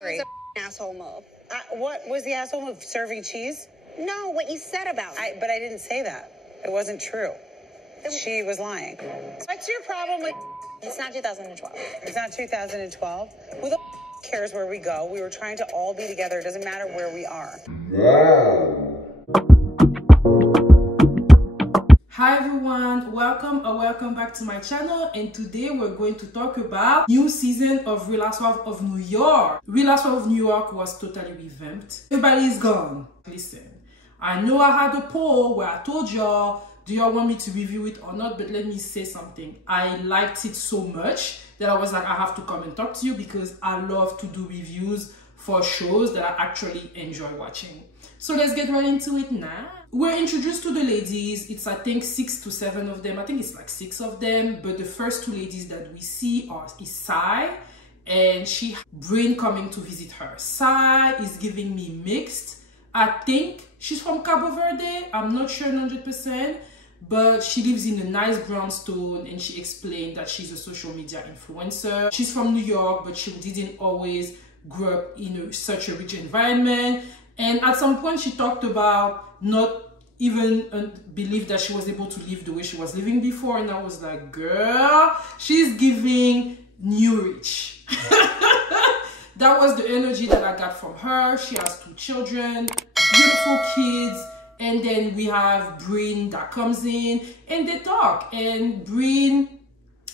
It was an asshole move. What was the asshole move? Serving cheese? No, what you said about it. But I didn't say that. It wasn't true. She was lying. What's your problem with... It's not 2012. It's not 2012? Who the cares where we go? We were trying to all be together. It doesn't matter where we are. Hi everyone, welcome back to my channel, and today we're going to talk about new season of Real Housewives of New York. Real Housewives of New York was totally revamped. Everybody's gone. Listen, I know I had a poll where I told y'all, do y'all want me to review it or not? But let me say something. I liked it so much that I was like, I have to come and talk to you because I love to do reviews for shows that I actually enjoy watching. So let's get right into it now. We're introduced to the ladies. It's I think 6 to 7 of them. I think it's like 6 of them. But the first 2 ladies that we see is Sai and Brynn coming to visit her. Sai is giving me mixed. I think she's from Cabo Verde. I'm not sure 100%. But she lives in a nice brownstone, and she explained that she's a social media influencer. She's from New York, but she didn't always grow up in such a rich environment. And at some point, she talked about not even believe that she was able to live the way she was living before. And I was like, girl, she's giving new rich. That was the energy that I got from her. She has 2 children, beautiful kids. And then we have Brynn that comes in and they talk. And Brynn,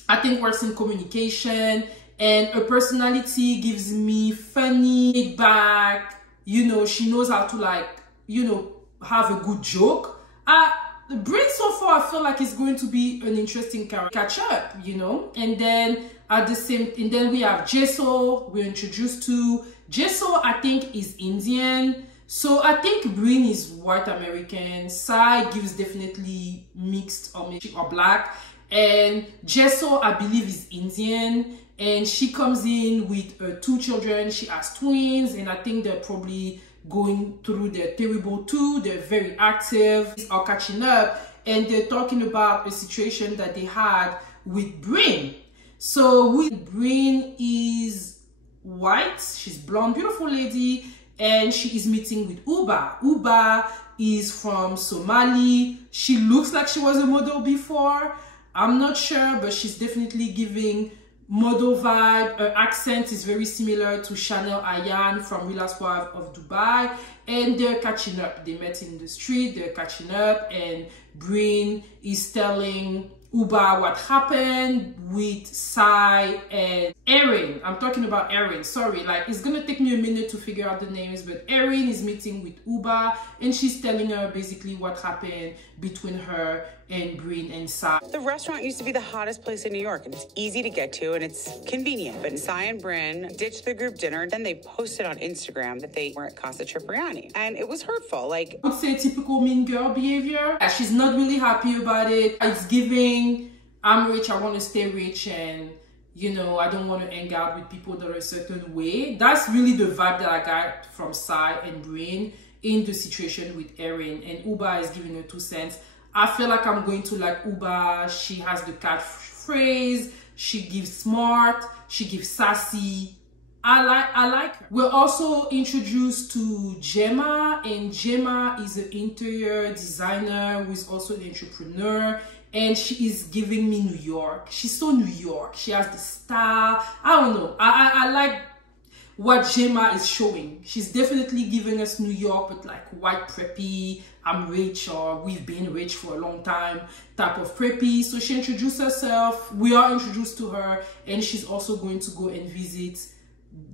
I think, works in communication. And her personality gives me funny back. You know, she knows how to, like, you know, have a good joke. Brynn so far, I feel like it's going to be an interesting catch up, you know. And then then we have Jessel. We're introduced to Jessel. I think is Indian. So I think Brynn is white American. Sai gives definitely mixed or black. And Jessel, I believe, is Indian. And she comes in with 2 children. She has twins, and I think they're probably going through their terrible too. They're very active, are catching up, and they're talking about a situation that they had with Brynn. So Brynn is white, she's blonde, beautiful lady, and she is meeting with Ubah. Ubah is from Somali. She looks like she was a model before. I'm not sure, but she's definitely giving model vibe. Her accent is very similar to Chanel Ayan from Real Housewives of Dubai, and they're catching up. They met in the street, they're catching up, and Brynn is telling Ubah what happened with Sai and Erin. I'm talking about Erin, sorry, like it's gonna take me a minute to figure out the names, but Erin is meeting with Ubah and she's telling her basically what happened between her and Brynn and Sai. The restaurant used to be the hottest place in New York, and it's easy to get to and it's convenient. But Sai and Brynn ditched the group dinner, then they posted on Instagram that they were at Casa Cipriani, and it was hurtful. Like, I would say typical mean girl behavior. She's not really happy about it. It's giving, I'm rich, I want to stay rich, and you know, I don't want to hang out with people that are a certain way. That's really the vibe that I got from Sai and Brynn in the situation with Erin, and Ubah is giving her 2 cents. I feel like I'm going to like Ubah. She has the catchphrase. She gives smart. She gives sassy. I like her. We're also introduced to Gemma, and Gemma is an interior designer who is also an entrepreneur, and she is giving me New York. She's so New York. She has the style. I don't know. I like what Gemma is showing. She's definitely giving us New York, but like white preppy, I'm rich, or we've been rich for a long time type of preppy. So she introduced herself. We are introduced to her, and she's also going to go and visit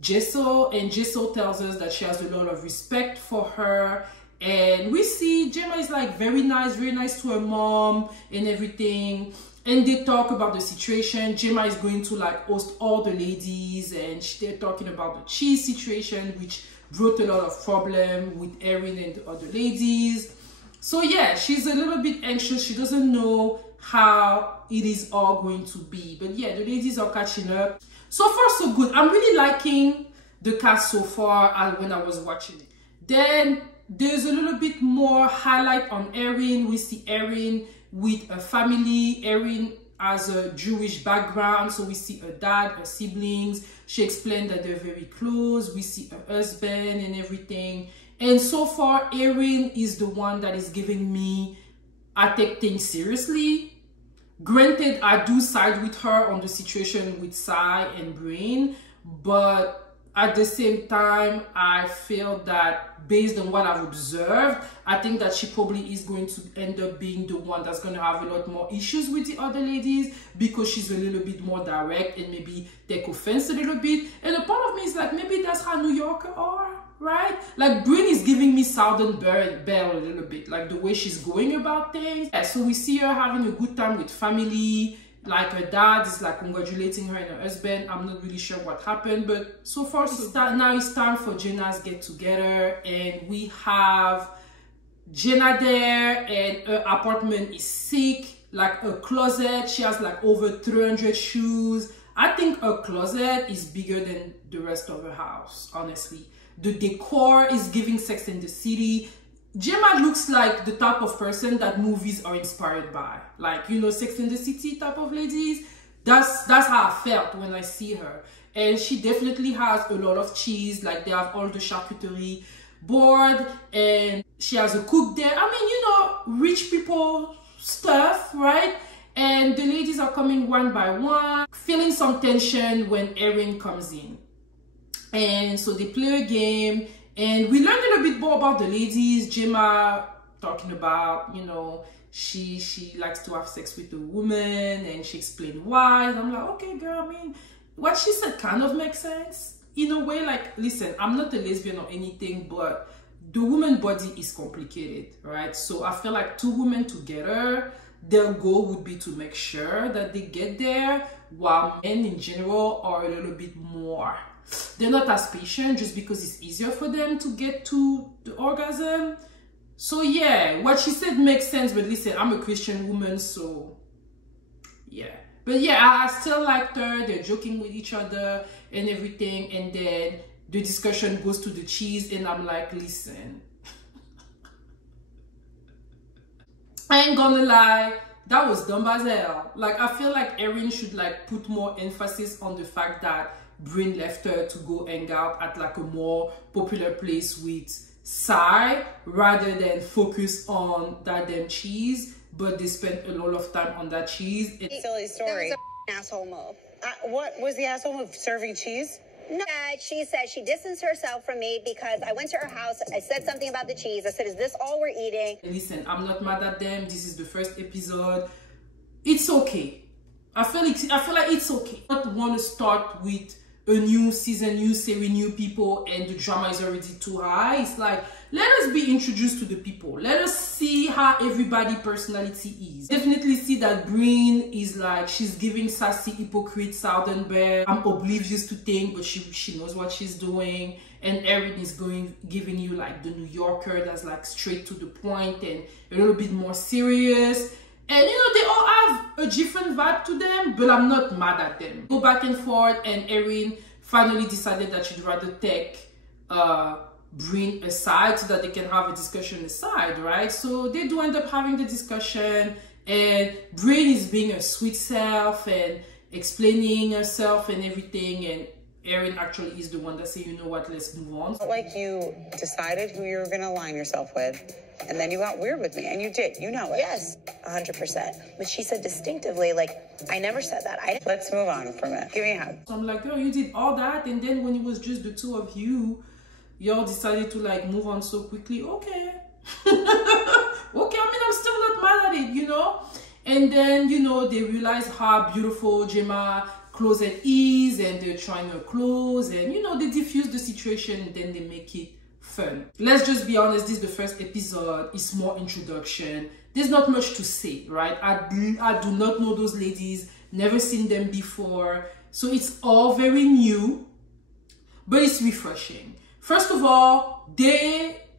Jessel, and Jessel tells us that she has a lot of respect for her. And we see Gemma is like very nice to her mom and everything. And they talk about the situation. Gemma is going to like host all the ladies, and they're talking about the cheese situation, which brought a lot of problem with Erin and the other ladies. So yeah, she's a little bit anxious. She doesn't know how it is all going to be. But yeah, the ladies are catching up. So far, so good. I'm really liking the cast so far when I was watching it. Then there's a little bit more highlight on Erin. We see Erin with a family. Erin has a Jewish background, so we see her dad, her siblings. She explained that they're very close. We see her husband and everything. And so far, Erin is the one that is giving me, I take things seriously. Granted, I do side with her on the situation with Sai and Brynn, but at the same time, I feel that based on what I've observed, I think that she probably is going to end up being the one that's going to have a lot more issues with the other ladies because she's a little bit more direct and maybe take offense a little bit. And a part of me is like, maybe that's how New Yorkers are, right? Like Brynn is giving me Southern Belle a little bit, like the way she's going about things. Yeah, so we see her having a good time with family. Like her dad is like congratulating her and her husband. I'm not really sure what happened, but so far now it's time for Jenna's get together, and we have Jenna there, and her apartment is sick. Like her closet, she has like over 300 shoes. I think her closet is bigger than the rest of her house, honestly. The decor is giving Sex and the City. Gemma looks like the type of person that movies are inspired by. Like, you know, Sex and the City type of ladies. That's how I felt when I see her. And she definitely has a lot of cheese. Like, they have all the charcuterie board. And she has a cook there. I mean, you know, rich people stuff, right? And the ladies are coming one by one, feeling some tension when Erin comes in. And so they play a game. And we learned a little bit more about the ladies. Gemma talking about, you know, she likes to have sex with a woman, and she explained why. And I'm like, okay, girl, I mean, what she said kind of makes sense. In a way, like, listen, I'm not a lesbian or anything, but the woman body is complicated, right? So I feel like two women together, their goal would be to make sure that they get there, while men in general are a little bit more, they're not as patient just because it's easier for them to get to the orgasm. So yeah, what she said makes sense, but listen, I'm a Christian woman, so yeah. But yeah, I still liked her. They're joking with each other and everything, and then the discussion goes to the cheese, and I'm like, listen, I ain't gonna lie, that was dumb as hell. Like, I feel like Erin should like put more emphasis on the fact that Brynn left her to go hang out at like a more popular place with Sai rather than focus on that damn cheese, but they spent a lot of time on that cheese. Silly story. That was an asshole move. What was the asshole move? Serving cheese? No, she said she distanced herself from me because I went to her house. I said something about the cheese. I said, is this all we're eating? Listen, I'm not mad at them. This is the first episode. It's okay. I feel like it's okay. I don't want to start with a new season, new series, new people, and the drama is already too high. It's like, let us be introduced to the people. Let us see how everybody personality is. Definitely see that Brynn is like, she's giving sassy, hypocrite, Southern Belle. I'm oblivious to things, but she knows what she's doing. And Erin is giving you like the New Yorker that's like straight to the point and a little bit more serious. And you know, they all have a different vibe to them, but I'm not mad at them. Go back and forth, and Erin finally decided that she'd rather take Brynn aside so that they can have a discussion aside, right? So they do end up having the discussion, and Brynn is being her sweet self and explaining herself and everything, and Erin actually is the one that said, you know what, let's move on. Like you decided who you were going to align yourself with, and then you got weird with me, and you did, you know it. Yes, 100%. But she said distinctively, like, I never said that. Let's move on from it. Give me a hug. So I'm like, girl, you did all that, and then when it was just the two of you, y'all decided to like move on so quickly. Okay. Okay, I mean, I'm still not mad at it, you know? And then, you know, they realize how beautiful Gemma closet is, and they're trying her clothes, and you know, they diffuse the situation, and then they make it fun. Let's just be honest, this is the first episode. It's more introduction. There's not much to say, right? I do not know those ladies, never seen them before, so it's all very new, but it's refreshing. First of all,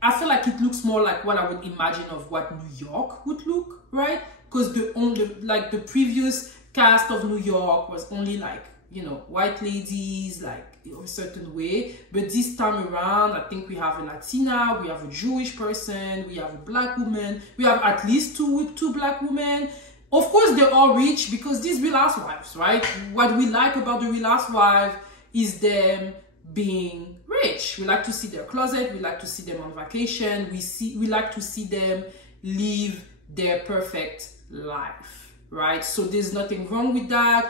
I feel like it looks more like what I would imagine of what New York would look, right? Because the previous cast of New York was only like, you know, white ladies, like a certain way. But this time around, I think we have a Latina, we have a Jewish person, we have a black woman, we have at least two black women. of course, they're all rich because these Real Housewives, right? What we like about the Real Housewives is them being rich. We like to see their closet. We like to see them on vacation. We like to see them live their perfect life, right? So there's nothing wrong with that.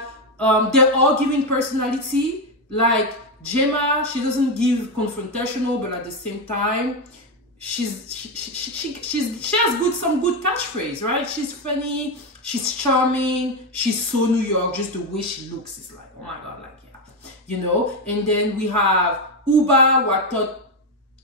They're all giving personality. Like Gemma, she doesn't give confrontational, but at the same time, she has some good catchphrase, right? She's funny, she's charming, she's so New York. Just the way she looks is like, oh my god, like, yeah, you know. And then we have Ubah, who I thought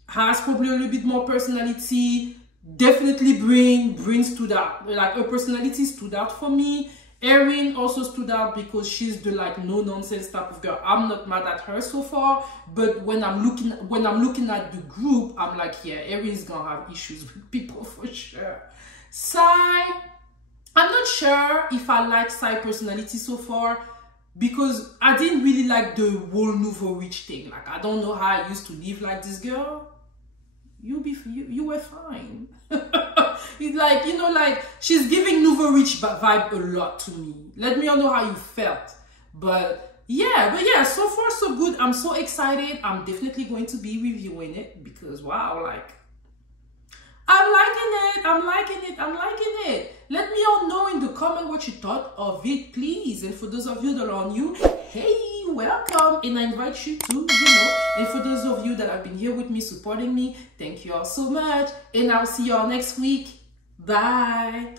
has probably a little bit more personality. Definitely Brynn stood out. Like, her personality stood out for me. Erin also stood out because she's the like no nonsense type of girl. I'm not mad at her so far, but when I'm looking at the group, I'm like, yeah, Erin's gonna have issues with people for sure. Sai, I'm not sure if I like Sai personality so far because I didn't really like the whole nouveau rich thing. Like, I don't know how I used to live like this girl. You were fine. It's like, you know, like she's giving nouveau rich vibe a lot to me. Let me know how you felt. But yeah, so far so good. I'm so excited. I'm definitely going to be reviewing it because wow, like I'm liking it. Let me all know in the comment what you thought of it, please. And for those of you that are new, hey, welcome, and I invite you to, you know. And for those of you that have been here with me, supporting me, thank you all so much. And I'll see you all next week. Bye.